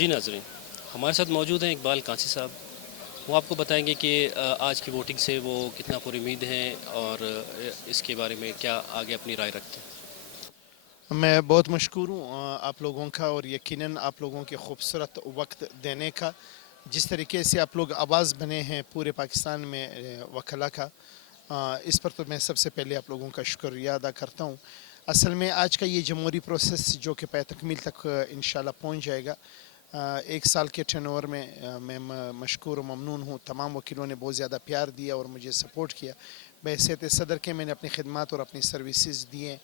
जी नाज़रीन, हमारे साथ मौजूद हैं इकबाल कांसी साहब। वो आपको बताएंगे कि आज की वोटिंग से वो कितना पुरुमीद हैं और इसके बारे में क्या आगे अपनी राय रखते हैं। मैं बहुत मशकूर हूँ आप लोगों का, और यकीनन आप लोगों के खूबसूरत वक्त देने का। जिस तरीके से आप लोग आवाज़ बने हैं पूरे पाकिस्तान में वकला का, इस पर तो मैं सबसे पहले आप लोगों का शुक्रिया अदा करता हूँ। असल में आज का ये जमहूरी प्रोसेस जो कि पै तकमील तक इंशाल्लाह पहुँच जाएगा, एक साल के टर्नओवर में मैं मशकूर व ममनून हूँ। तमाम वकीलों ने बहुत ज़्यादा प्यार दिया और मुझे सपोर्ट किया। बहैसियत सदर के मैंने अपनी खिदमत और अपनी सर्विसेज दिए।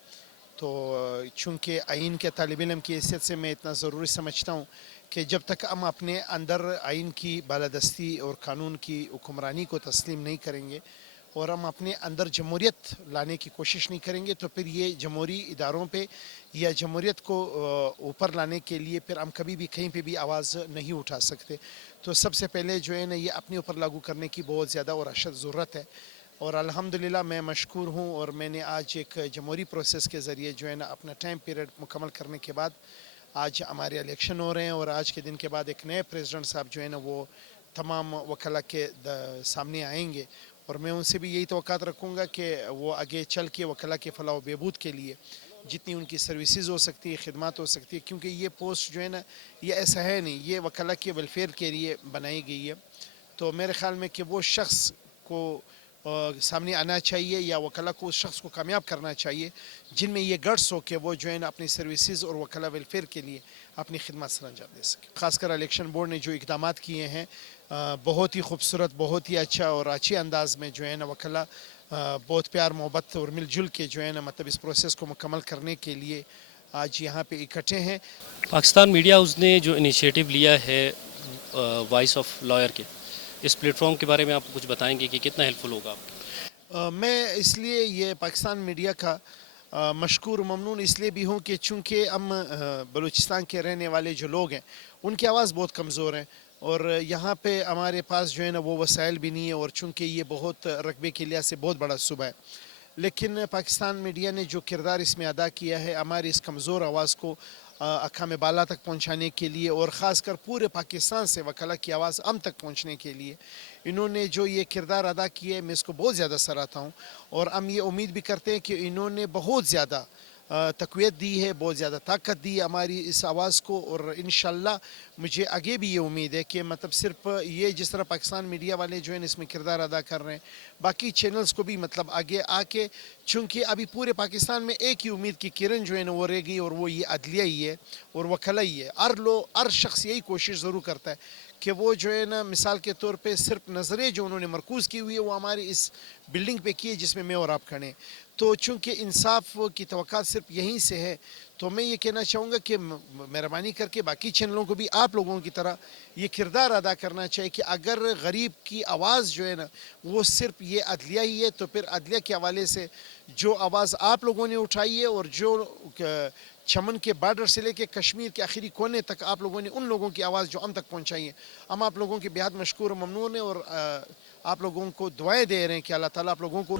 तो चूँकि आइन के तालिब इल्म की हैसियत से मैं इतना ज़रूरी समझता हूँ कि जब तक हम अपने अंदर आइन की बालादस्ती और कानून की हुक्मरानी को तस्लीम नहीं करेंगे और हम अपने अंदर जमहूरियत लाने की कोशिश नहीं करेंगे, तो फिर ये जमहूरी इदारों पे या जमहूरियत को ऊपर लाने के लिए फिर हम कभी भी कहीं पे भी आवाज़ नहीं उठा सकते। तो सबसे पहले जो है ना, ये अपने ऊपर लागू करने की बहुत ज़्यादा और अशद ज़रूरत है। और अल्हम्दुलिल्लाह मैं मशकूर हूँ, और मैंने आज एक जमहूरी प्रोसेस के ज़रिए जो है ना अपना टाइम पीरियड मुकम्मल करने के बाद आज हमारे इलेक्शन हो रहे हैं, और आज के दिन के बाद एक नए प्रेसिडेंट साहब जो है ना वो तमाम वकला के सामने आएंगे। और मैं उनसे भी यही तवक्कात रखूँगा कि वो आगे चल के वकला के फलाह व बहबूद के लिए जितनी उनकी सर्विसेज हो सकती है, खिदमत हो सकती है, क्योंकि ये पोस्ट जो है ना ये ऐसा है नहीं, ये वकला के वेलफेयर के लिए बनाई गई है। तो मेरे ख़्याल में कि वो शख्स को सामने आना चाहिए या वकला को उस शख्स को कामयाब करना चाहिए जिनमें ये गट्स हो कि वो जो है ना अपनी सर्विसेज और वकला वेलफेयर के लिए अपनी खिदमत सर अंजाम दे सके। ख़ासकर इलेक्शन बोर्ड ने जो इकदाम किए हैं बहुत ही खूबसूरत, बहुत ही अच्छा और अच्छे अंदाज में जो है ना वकला बहुत प्यार मोहब्बत और मिलजुल के जो है ना मतलब इस प्रोसेस को मुकम्मल करने के लिए आज यहाँ पे इकट्ठे हैं। पाकिस्तान मीडिया हाउस ने जो इनिशिएटिव लिया है वॉइस ऑफ लॉयर के, इस प्लेटफॉर्म के बारे में आप कुछ बताएंगे कि कितना हेल्पफुल होगा आपको। मैं इसलिए ये पाकिस्तान मीडिया का मशकूर ममनून इसलिए भी हूँ कि चूँकि हम बलूचिस्तान के रहने वाले जो लोग हैं उनकी आवाज़ बहुत कमज़ोर है, और यहाँ पे हमारे पास जो है ना वो वसाइल भी नहीं है, और चूँकि ये बहुत रकबे के लिहाज से बहुत बड़ा सूबा है। लेकिन पाकिस्तान मीडिया ने जो किरदार इसमें अदा किया है हमारी इस कमज़ोर आवाज़ को अखाम बाला तक पहुँचाने के लिए, और ख़ासकर पूरे पाकिस्तान से वकला की आवाज़ हम तक पहुँचने के लिए इन्होंने जो ये किरदार अदा किया है, मैं इसको बहुत ज़्यादा सराहता हूँ। और हम ये उम्मीद भी करते हैं कि इन्होंने बहुत ज़्यादा तक़वियत दी है, बहुत ज़्यादा ताकत दी हमारी इस आवाज़ को। और इंशाअल्लाह मुझे आगे भी ये उम्मीद है कि मतलब सिर्फ ये जिस तरह पाकिस्तान मीडिया वाले जो है इसमें किरदार अदा कर रहे हैं, बाकी चैनल्स को भी मतलब आगे आके, चूँकि अभी पूरे पाकिस्तान में एक ही उम्मीद की किरण जो है ना वो रह गई, और वो ये अदलिया ही है और वकला ही है। हर शख्स यही कोशिश ज़रूर करता है कि वो जो है ना मिसाल के तौर पे सिर्फ नज़रें जो उन्होंने मरकूज़ की हुई है वो हमारी इस बिल्डिंग पे की है जिसमें मैं और आप खड़े हैं। तो चूँकि इंसाफ की तवक्कात सिर्फ यहीं से है, तो मैं ये कहना चाहूँगा कि मेहरबानी करके बाकी चैनलों को भी आप लोगों की तरह ये किरदार अदा करना चाहिए कि अगर गरीब की आवाज़ जो है ना वो सिर्फ ये अदलिया ही है, तो फिर अदलिया के हवाले से जो आवाज़ आप लोगों ने उठाई है और जो चमन के बॉर्डर से लेके कश्मीर के आखिरी कोने तक आप लोगों ने उन लोगों की आवाज़ जो हम तक पहुँचाई है, हम आप लोगों के बेहद मशकूर ममनून है, और आप लोगों को दुआएं दे रहे हैं कि अल्लाह ताला आप लोगों को